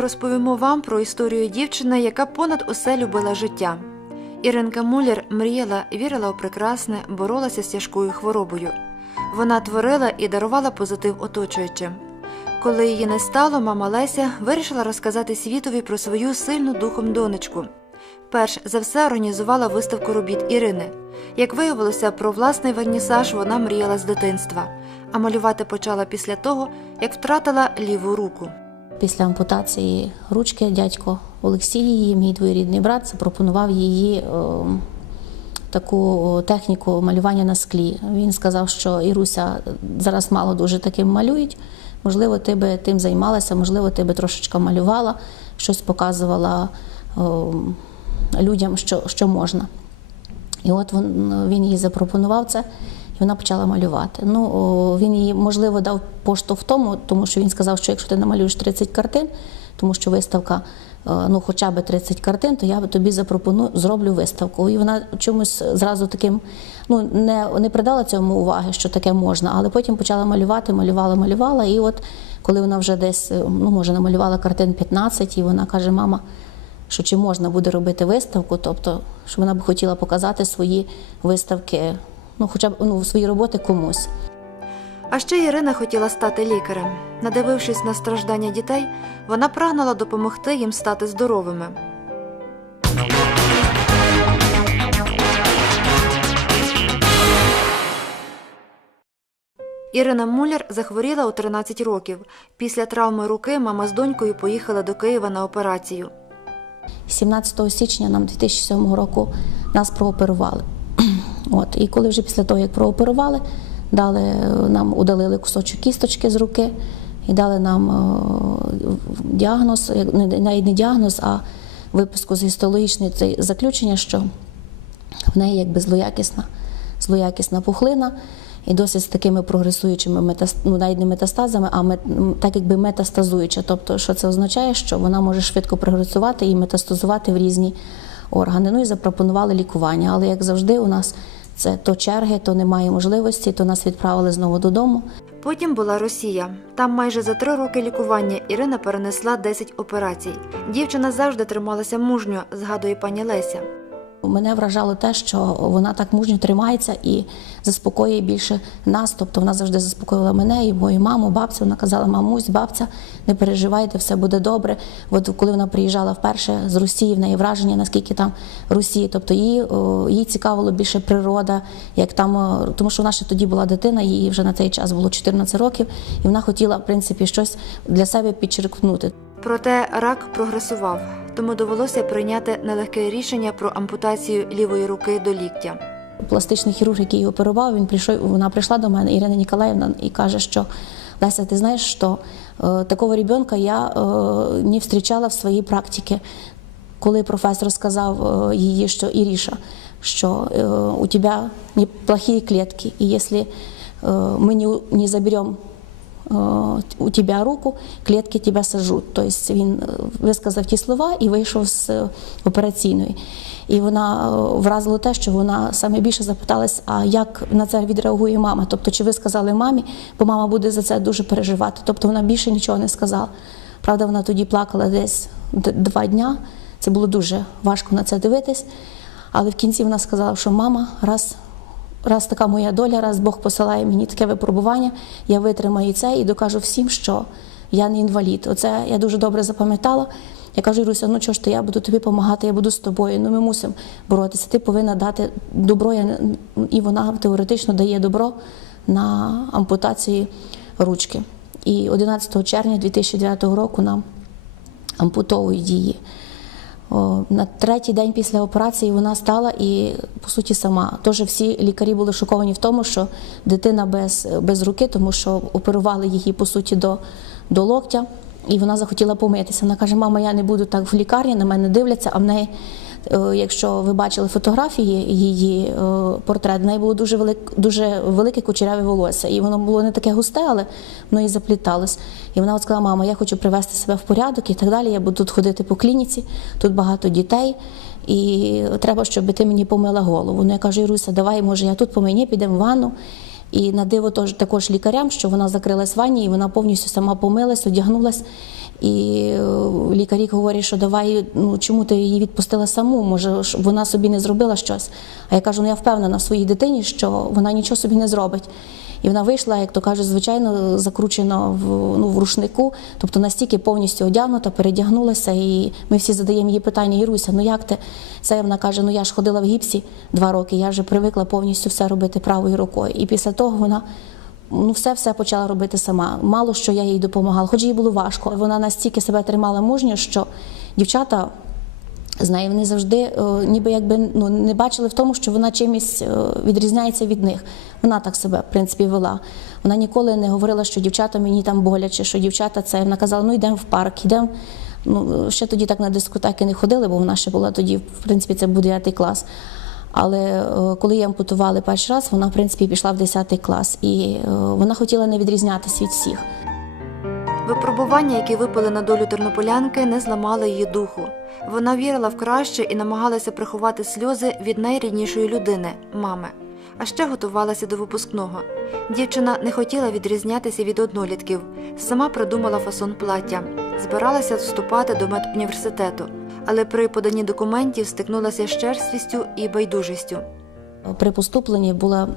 Розповімо вам про історію дівчини, яка понад усе любила життя. Іринка Муляр мріяла, вірила у прекрасне, боролася з тяжкою хворобою. Вона творила і дарувала позитив оточуючим. Коли її не стало, мама Леся вирішила розказати світові про свою сильну духом донечку. Перш за все організувала виставку робіт Ірини. Як виявилося, про власний вернісаж вона мріяла з дитинства, а малювати почала після того, як втратила ліву руку. Після ампутації ручки дядько Олексій, її, мій двоюрідний брат, запропонував її е, таку техніку малювання на склі. Він сказав, що Іруся зараз мало дуже таким малюють. Можливо, ти би тим займалася, можливо, ти би трошечки малювала, щось показувала людям, що, що можна. І от він, він їй запропонував це, і вона почала малювати. Ну, він їй, можливо, дав поштовх в тому, тому що він сказав, що якщо ти намалюєш 30 картин, тому що виставка, е, ну, хоча б 30 картин, то я тобі запропоную, зроблю виставку. І вона чомусь зразу таким, ну, не, не придала цьому уваги, що таке можна, але потім почала малювати, малювала, малювала. І от коли вона вже десь, е, ну, може, намалювала картин 15, і вона каже, мама, що чи можна буде робити виставку, тобто, що вона б хотіла показати свої виставки, ну хоча б ну, свої роботи комусь. А ще Ірина хотіла стати лікарем. Надивившись на страждання дітей, вона прагнула допомогти їм стати здоровими. Ірина Муляр захворіла у 13 років. Після травми руки мама з донькою поїхала до Києва на операцію. 17 січня нам 2007 року нас прооперували. От, і коли вже після того, як прооперували, дали е, нам удалили кусочок кісточки з руки і дали нам е, діагноз, не- навіть не діагноз, а виписку з гістологічної це заключення, що в неї якби злоякісна, злоякісна пухлина. І досить з такими прогресуючими метаст... ну, навіть не метастазами, а мет... так якби метастазуюча. Тобто, що це означає, що вона може швидко прогресувати і метастазувати в різні органи. Ну і запропонували лікування. Але як завжди, у нас це то черги, то немає можливості, то нас відправили знову додому. Потім була Росія. Там майже за три роки лікування Ірина перенесла 10 операцій. Дівчина завжди трималася мужньо, згадує пані Леся. Мене вражало те, що вона так мужньо тримається і заспокоює більше нас. Тобто вона завжди заспокоювала мене і мою маму, бабцю. Вона казала, мамусь, бабця, не переживайте, все буде добре. От коли вона приїжджала вперше з Росії, в неї враження, наскільки там Росії, тобто о, їй цікавило більше природа, як там, тому що вона ще тоді була дитина, їй вже на той час було 14 років, і вона хотіла, в принципі, щось для себе підчеркнути. Проте рак прогресував, тому довелося прийняти нелегке рішення про ампутацію лівої руки до ліктя. пластичний хірург, який оперував, він прийшов, вона прийшла до мене, Ірина Ніколаївна, і каже, що Леся, ти знаєш, що е, такого ребенка я е, не зустрічала в своїй практиці. Коли професор сказав е, їй, що Іріша, що е, у тебе неплохие клетки, і якщо е, ми не, не заберемо у тебя руку, клітки тебе сажуть. Тобто він е, висказав ті слова і вийшов з е, операційної. І вона вразило те, що вона саме більше запиталась, а як на це відреагує мама? Тобто, чи ви сказали мамі, бо мама буде за це дуже переживати. Тобто вона більше нічого не сказала. Правда, вона тоді плакала десь два дня. Це було дуже важко на це дивитись. Але в кінці вона сказала, що мама, раз раз така моя доля, раз Бог посилає мені таке випробування, я витримаю це і докажу всім, що я не інвалід. Оце я дуже добре запам'ятала. Я кажу, Іруся, ну чого ж ти, я буду тобі допомагати, я буду з тобою. Ну ми мусимо боротися. Ти повинна дати добро. І вона теоретично дає добро на ампутації ручки. І 11 червня 2009 року нам ампутовують її. О, на третій день після операції вона стала і по суті сама. Тож всі лікарі були шоковані в тому, що дитина без, без руки, тому що оперували її по суті до, до локтя, і вона захотіла помитися. Вона каже: Мама, я не буду так в лікарні, на мене дивляться, а в неї. Е, Якщо ви бачили фотографії її е, портрет, в неї було дуже велик, дуже велике кучеряве волосся, і воно було не таке густе, але воно і запліталось. І вона от сказала: мама, я хочу привести себе в порядок і так далі. Я буду тут ходити по клініці, тут багато дітей, і треба, щоб ти мені помила голову. Ну я кажу, Іруся, давай, може, я тут по мені підемо в ванну. І на диво також лікарям, що вона закрилась в ванні, і вона повністю сама помилась, одягнулась. І е, лікарі говорять, що давай, ну чому ти її відпустила саму? Може, вона собі не зробила щось. А я кажу, ну я впевнена в своїй дитині, що вона нічого собі не зробить. І вона вийшла, як то кажуть, звичайно, закручена в, ну, в рушнику, тобто настільки повністю одягнута, передягнулася, і ми всі задаємо їй питання, Іруся, ну як ти? Це вона каже: ну я ж ходила в гіпсі два роки, я вже привикла повністю все робити правою рукою. І після того вона ну все все почала робити сама. Мало що я їй допомагала, хоч їй було важко. Вона настільки себе тримала мужньо, що дівчата. З нею вони завжди е, ніби якби ну не бачили в тому, що вона чимось е, відрізняється від них. Вона так себе в принципі вела. Вона ніколи не говорила, що дівчата мені там боляче, що дівчата це вона казала, ну йдемо в парк, йдемо. Ну ще тоді так на дискотеки не ходили, бо вона ще була тоді, в принципі, це був 9 клас. Але е, коли її ампутували перший раз, вона в принципі пішла в 10 клас, і е, вона хотіла не відрізнятися від всіх. Випробування, які випали на долю тернополянки, не зламали її духу. Вона вірила в краще і намагалася приховати сльози від найріднішої людини мами. А ще готувалася до випускного. Дівчина не хотіла відрізнятися від однолітків, сама придумала фасон плаття, збиралася вступати до медуніверситету, але при поданні документів стикнулася з черствістю і байдужістю. При поступленні була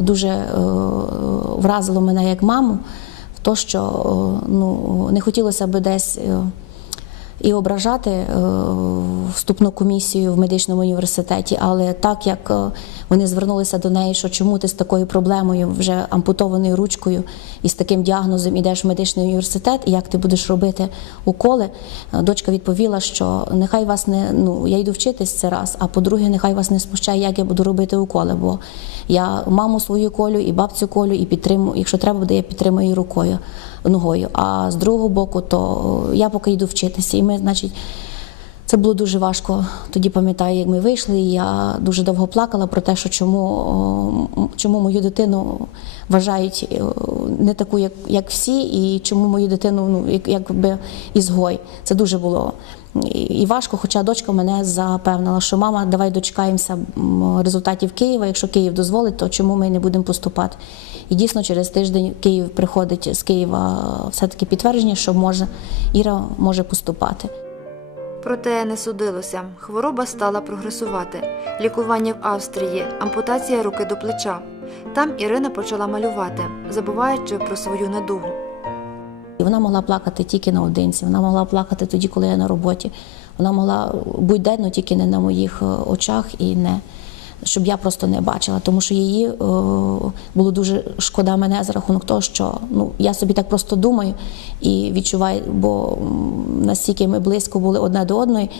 дуже е, вразило мене як маму, в то, що е, ну, не хотілося би десь е, і ображати е, вступну комісію в медичному університеті, але так як е, вони звернулися до неї, що чому ти з такою проблемою, вже ампутованою ручкою і з таким діагнозом ідеш в медичний університет, і як ти будеш робити уколи, е, дочка відповіла, що нехай вас не ну я йду вчитись це раз, а по-друге, нехай вас не смущає, як я буду робити уколи, бо я маму свою колю і бабцю колю, і підтримую, якщо треба буде, я підтримую рукою ногою. А з другого боку, то я поки йду вчитися. І ми, значить, це було дуже важко. Тоді пам'ятаю, як ми вийшли, і я дуже довго плакала про те, що чому, чому мою дитину вважають е, не таку, як, як всі, і чому мою дитину ну, як, якби ізгой. Це дуже було і важко, хоча дочка мене запевнила, що мама, давай дочекаємося результатів Києва. Якщо Київ дозволить, то чому ми не будемо поступати? І дійсно через тиждень Київ приходить з Києва все-таки підтвердження, що може Іра може поступати. Проте не судилося. Хвороба стала прогресувати. Лікування в Австрії, ампутація руки до плеча. Там Ірина почала малювати, забуваючи про свою недугу. І вона могла плакати тільки наодинці, вона могла плакати тоді, коли я на роботі. Вона могла будь-денно тільки не на моїх е, очах і не щоб я просто не бачила, тому що її е, було дуже шкода мене за рахунок того, що ну я собі так просто думаю і відчуваю, бо настільки ми близько були одне до одної.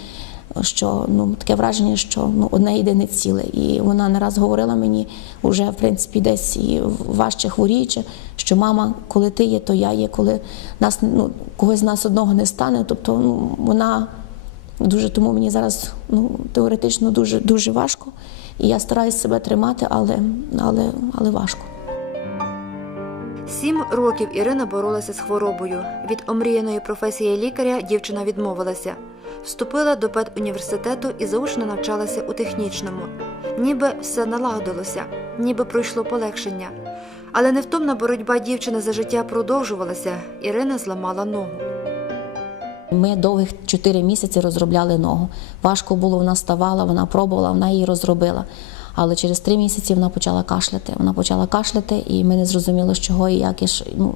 Що ну таке враження, що ну одне єдине ціле, і вона не раз говорила мені вже в принципі десь і важче хворіючи, що мама, коли ти є, то я є, коли нас ну когось з нас одного не стане. Тобто, ну вона дуже тому мені зараз ну теоретично дуже дуже важко, і я стараюсь себе тримати, але але але важко. Сім років Ірина боролася з хворобою. Від омріяної професії лікаря дівчина відмовилася. Вступила до педуніверситету і заочно навчалася у технічному. Ніби все налагодилося, ніби пройшло полегшення. Але невтомна боротьба дівчини за життя продовжувалася. Ірина зламала ногу. Ми довгих чотири місяці розробляли ногу. Важко було, вона ставала, вона пробувала, вона її розробила. Але через три місяці вона почала кашляти. Вона почала кашляти, і ми не зрозуміли, з чого і як. І ж, ну,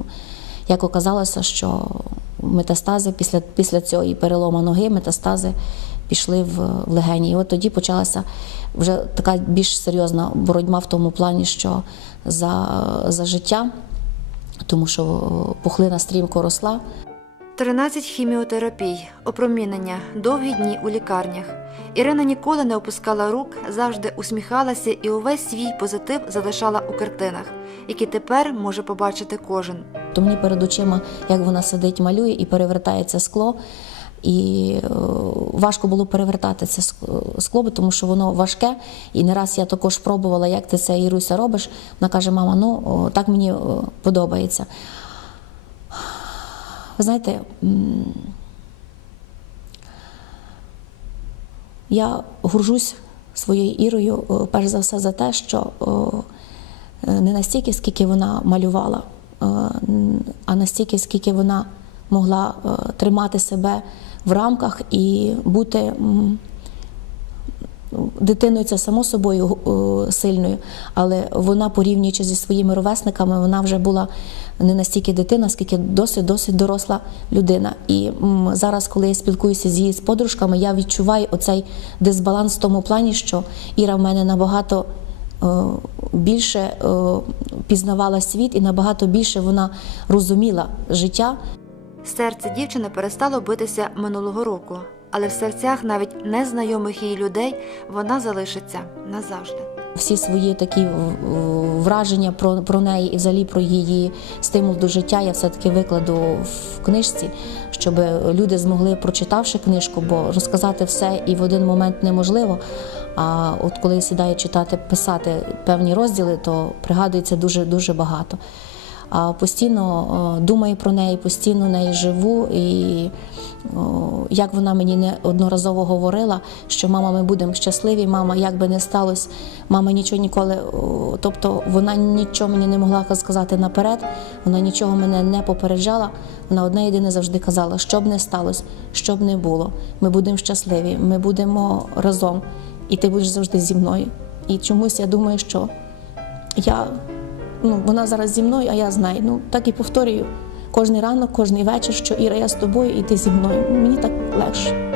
як оказалося, що метастази після, після цього і перелома ноги, метастази пішли в, в легені. І от тоді почалася вже така більш серйозна боротьба в тому плані, що за, за життя, тому що пухлина стрімко росла. 13 хіміотерапій, опромінення, довгі дні у лікарнях. Ірина ніколи не опускала рук, завжди усміхалася і увесь свій позитив залишала у картинах, які тепер може побачити кожен. То мені перед очима, як вона сидить, малює і перевертається скло. І е, важко було перевертати це скло, тому що воно важке. І не раз я також пробувала, як ти це Іруся робиш. Вона каже: мама, ну так мені подобається. Ви знаєте, я горжусь своєю Ірою, перш за все, за те, що е, не настільки, скільки вона малювала, е, а настільки, скільки вона могла е, тримати себе в рамках і бути. Дитиною це само собою е, сильною, але вона, порівнюючи зі своїми ровесниками, вона вже була не настільки дитина, скільки досить досить доросла людина. І зараз, коли я спілкуюся з її з подружками, я відчуваю оцей дисбаланс в тому плані, що Іра в мене набагато е, більше е, пізнавала світ і набагато більше вона розуміла життя. Серце дівчини перестало битися минулого року, але в серцях навіть незнайомих їй людей вона залишиться назавжди. всі свої такі е, враження про, про неї і взагалі про її стимул до життя я все-таки викладу в книжці, щоб люди змогли, прочитавши книжку, бо розказати все і в один момент неможливо. А от коли сідаю читати, писати певні розділи, то пригадується дуже дуже багато. Постійно думаю про неї, постійно неї живу. І як вона мені неодноразово говорила, що мама, ми будемо щасливі, мама, як би не сталося, мама нічого ніколи. Тобто вона нічого мені не могла сказати наперед, вона нічого мене не попереджала. Вона одне єдине завжди казала, що б не сталося, що б не було. Ми будемо щасливі, ми будемо разом, і ти будеш завжди зі мною. І чомусь я думаю, що я ну, вона зараз зі мною, а я з нею. Ну так і повторюю кожний ранок, кожний вечір, що Іра, я з тобою, і ти зі мною. Мені так легше.